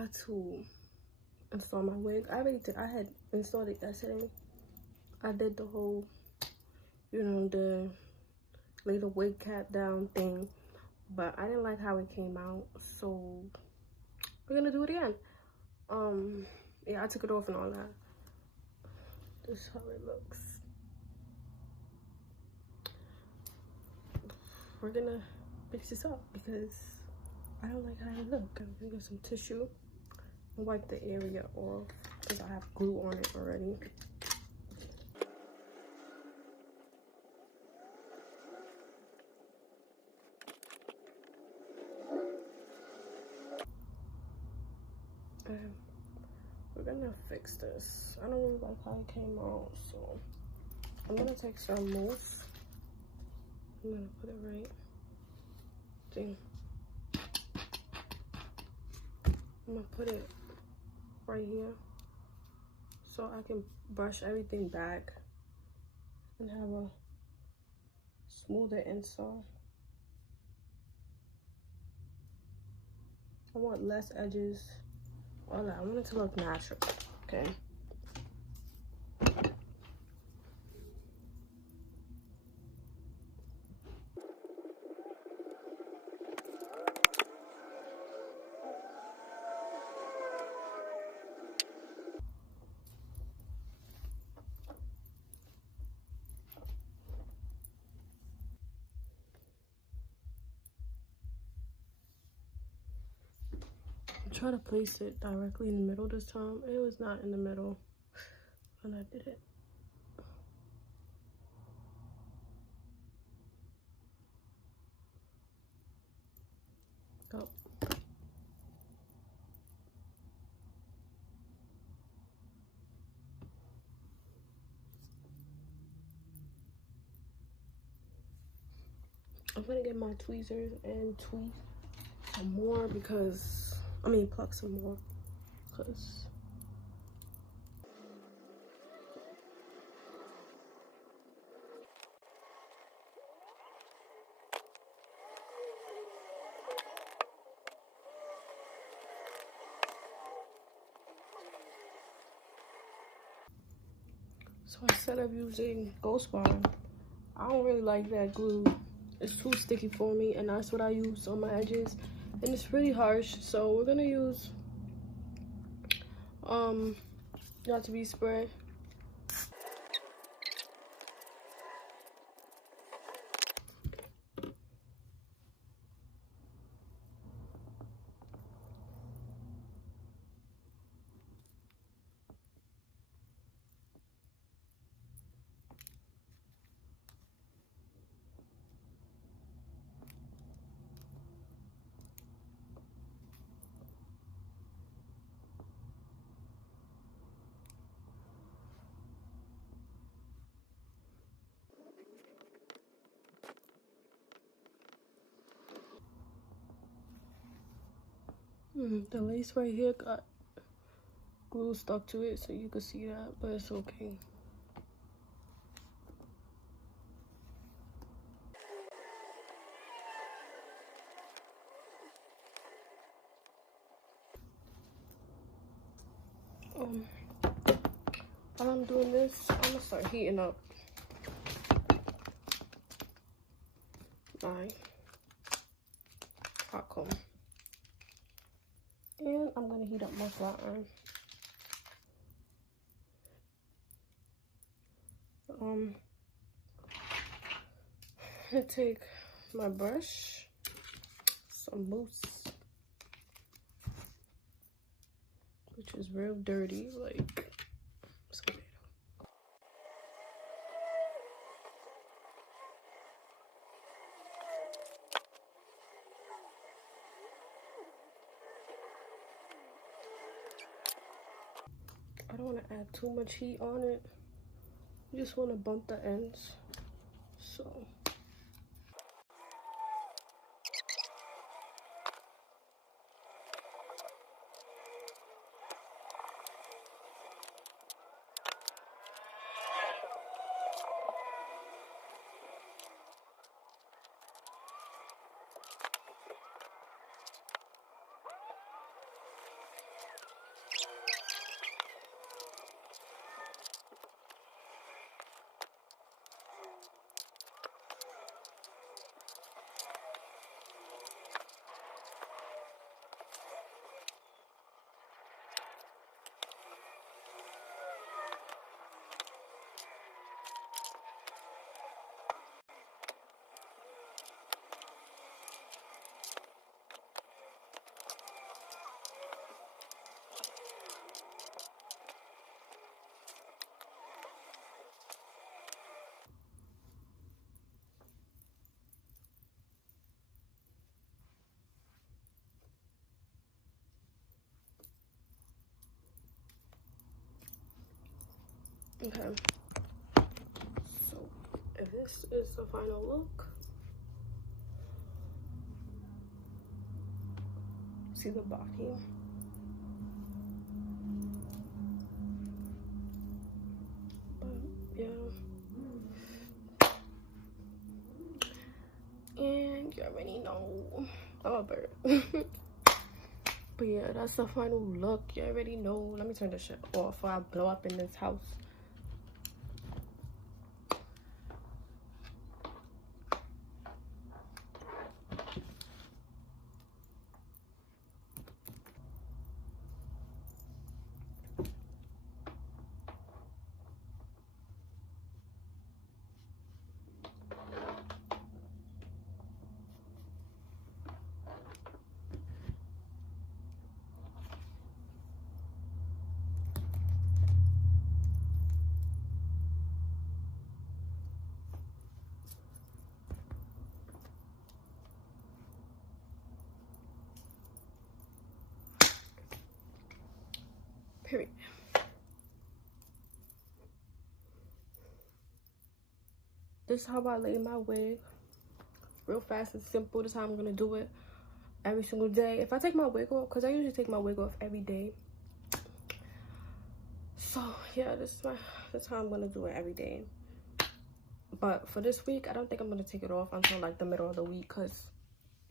forgot to install my wig. I already did. I had installed it yesterday. I did the whole, you know, the lay the wig cap down thing, but I didn't like how it came out, so we're gonna do it again. Yeah, I took it off and all that. This is how it looks. We're gonna fix this up because I don't like how it looks. I'm gonna get some tissue and wipe the area off because I have glue on it already. We're gonna fix this. I don't really like how it came out, so I'm gonna take some mousse. I'm gonna put it right thing. I'm gonna put it right here so I can brush everything back and have a smoother install. I want less edges. All that. I want it to look natural. Okay. Try to place it directly in the middle this time. It was not in the middle when I did it. Go. I'm gonna get my tweezers and tweak some more because pluck some more because so instead of using Ghost Bond, I don't really like that glue. It's too sticky for me, and that's what I use on my edges, and it's pretty harsh. So we're gonna use not to be spray. The lace right here got glue stuck to it, so you can see that, but it's okay. While I'm doing this, I'm gonna start heating up my hot comb. And I'm gonna heat up my flat iron. I'm gonna take my brush, some mousse, which is real dirty, like Scooby-Doo. I don't want to add too much heat on it. You just want to bump the ends. So Okay, so if this is the final look, see the body. But yeah, and you already know I'm a bird. But yeah, that's the final look. You already know. Let me turn this shit off before I blow up in this house. Period. This is how I lay my wig. Real fast and simple. This is how I'm gonna do it every single day. If I take my wig off, because I usually take my wig off every day. So yeah, this is how I'm gonna do it every day. But for this week, I don't think I'm gonna take it off until like the middle of the week, cause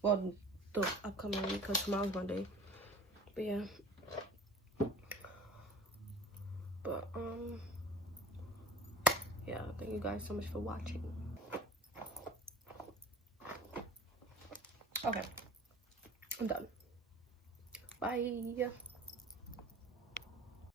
well, the upcoming week, cause tomorrow's Monday. But yeah. But yeah, thank you guys so much for watching. Okay, I'm done. Bye.